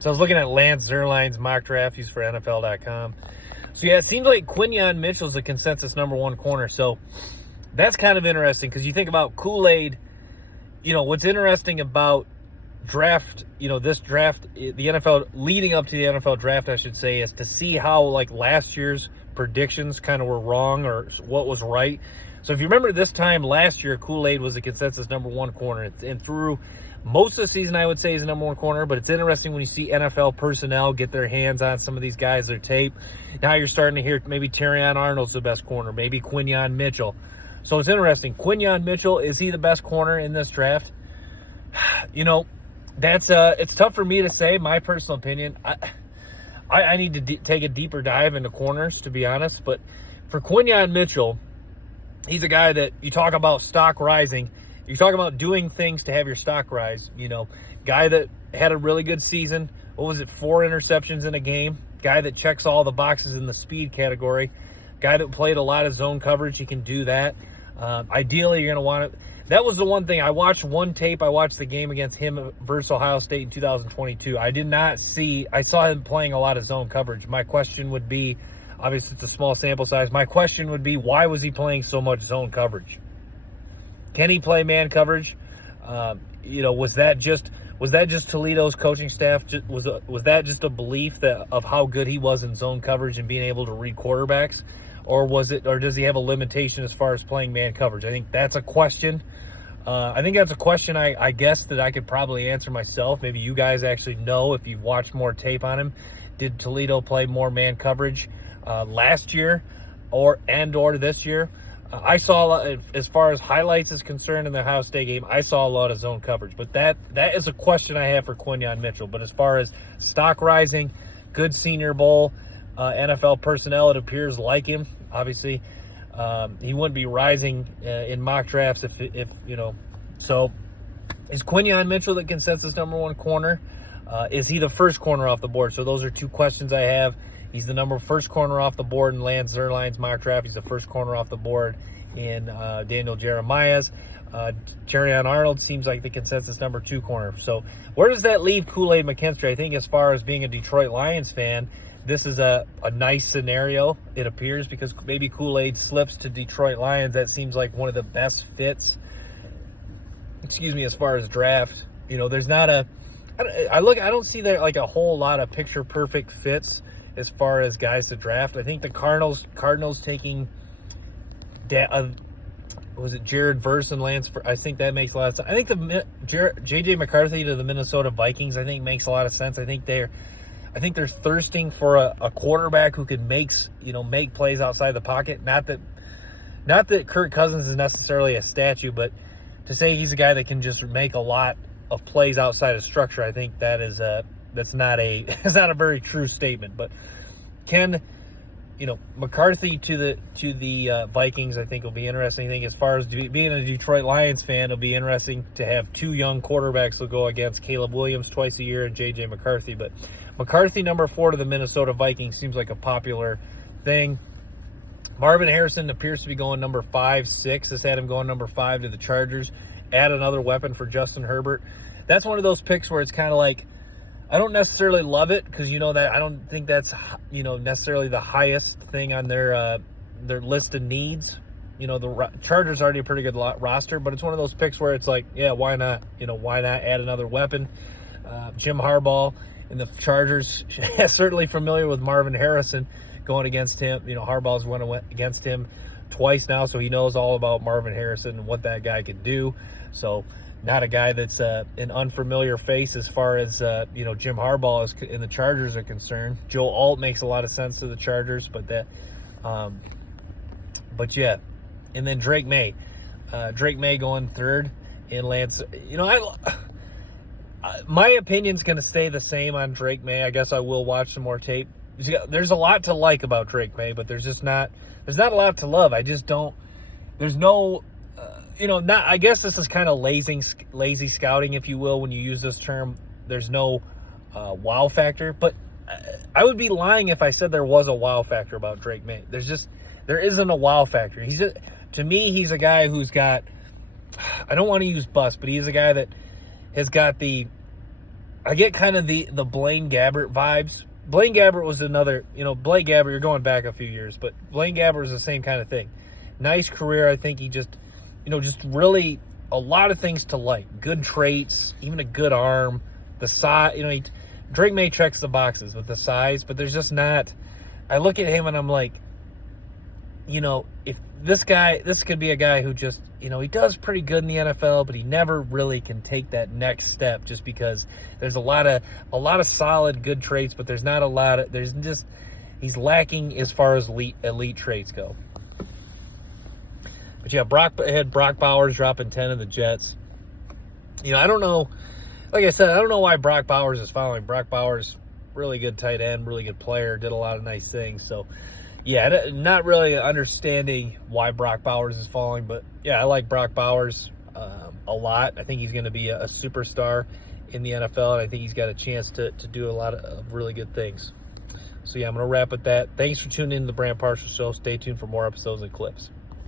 So I was looking at Lance Zierlein's mock draft. He's for NFL.com. So, yeah, it seems like Quinyon Mitchell's the consensus number one corner. So that's kind of interesting because you think about Kool-Aid. What's interesting about draft, this draft, the NFL, leading up to the NFL draft, I should say, is to see how, like, last year's predictions kind of were wrong or what was right. So if you remember this time last year, Kool-Aid was the consensus number one corner. And through most of the season, I would say, he's the number one corner. But it's interesting when you see NFL personnel get their hands on some of these guys, their tape. Now you're starting to hear maybe Terrion Arnold's the best corner, maybe Quinyon Mitchell. So it's interesting. Quinyon Mitchell, is he the best corner in this draft? That's it's tough for me to say, my personal opinion. I need to take a deeper dive into corners, to be honest. But for Quinyon Mitchell, he's a guy that you talk about stock rising. You talk about doing things to have your stock rise. Guy that had a really good season. What was it, 4 interceptions in a game? Guy that checks all the boxes in the speed category. Guy that played a lot of zone coverage. He can do that. Ideally, you're going to want to. That was the one thing. I watched one tape. I watched the game against him versus Ohio State in 2022. I saw him playing a lot of zone coverage. My question would be, obviously it's a small sample size. My question would be, why was he playing so much zone coverage? Can he play man coverage? Was that just Toledo's coaching staff? Was that just a belief of how good he was in zone coverage and being able to read quarterbacks? Or does he have a limitation as far as playing man coverage? I think that's a question. I guess that I could probably answer myself. Maybe you guys actually know if you've watched more tape on him. Did Toledo play more man coverage last year or this year? I saw a lot, as far as highlights is concerned in the Ohio State game, I saw a lot of zone coverage. But that is a question I have for Quinyon Mitchell. But as far as stock rising, good Senior Bowl, NFL personnel, it appears, like him. Obviously, he wouldn't be rising in mock drafts if. So is Quinyon Mitchell the consensus number one corner? Is he the first corner off the board? So those are two questions I have. He's the first corner off the board in Lance Zierlein's mock draft. He's the first corner off the board in Daniel Jeremiah's. Terrion Arnold seems like the consensus number 2 corner. So where does that leave Kool-Aid McKinstry? I think as far as being a Detroit Lions fan, this is a nice scenario, it appears, because maybe Kool-Aid slips to Detroit Lions. That seems like one of the best fits, as far as draft. There's not I don't see there like a whole lot of picture perfect fits as far as guys to draft. I think the Cardinals taking was it Jared Verse and Lance? I think that makes a lot of sense. I think the J.J. McCarthy to the Minnesota Vikings, I think, makes a lot of sense. I think they're thirsting for a quarterback who can make plays outside the pocket. Not that Kirk Cousins is necessarily a statue, but to say he's a guy that can just make a lot of plays outside of structure, I think that's not a very true statement. But can McCarthy to the Vikings, I think, will be interesting. I think as far as being a Detroit Lions fan, it'll be interesting to have 2 young quarterbacks who'll go against Caleb Williams twice a year and J.J. McCarthy. But McCarthy, number 4 to the Minnesota Vikings, seems like a popular thing. Marvin Harrison appears to be going number 5, 6. This had him going number 5 to the Chargers. Add another weapon for Justin Herbert. That's one of those picks where it's kind of like, I don't necessarily love it because that I don't think that's necessarily the highest thing on their list of needs. The Chargers already a pretty good roster, but it's one of those picks where it's like, yeah, why not? Why not add another weapon? Jim Harbaugh and the Chargers certainly familiar with Marvin Harrison going against him. Harbaugh's went against him twice now, so he knows all about Marvin Harrison and what that guy could do. So not a guy that's an unfamiliar face as far as Jim Harbaugh and the Chargers are concerned. Joe Alt makes a lot of sense to the Chargers, but yeah. And then Drake May going 3rd in Lance. My opinion's going to stay the same on Drake May. I guess I will watch some more tape. There's a lot to like about Drake May, but there's not a lot to love. I just don't. There's no. I guess this is kind of lazy scouting, if you will, when you use this term. There's no wow factor, but I would be lying if I said there was a wow factor about Drake May. There isn't a wow factor. To me, he's a guy who's got, I don't want to use bust, but he's a guy that has got I get kind of the Blaine Gabbert vibes. Blaine Gabbert was another, Blaine Gabbert, you're going back a few years, but Blaine Gabbert was the same kind of thing. Nice career. I think he just, just really a lot of things to like. Good traits, even a good arm. The size, Drake May checks the boxes with the size, but there's just not. I look at him and I'm like, if this could be a guy who just, he does pretty good in the NFL, but he never really can take that next step just because there's a lot of solid good traits, but there's not a lot of, he's lacking as far as elite traits go. But yeah, Brock Bowers dropping 10 of the Jets. I don't know. Like I said, I don't know why Brock Bowers is following. Brock Bowers, really good tight end, really good player, did a lot of nice things. So, yeah, not really understanding why Brock Bowers is falling. But, yeah, I like Brock Bowers a lot. I think he's going to be a superstar in the NFL, and I think he's got a chance to do a lot of really good things. So, yeah, I'm going to wrap with that. Thanks for tuning in to the Brand Partial Show. Stay tuned for more episodes and clips.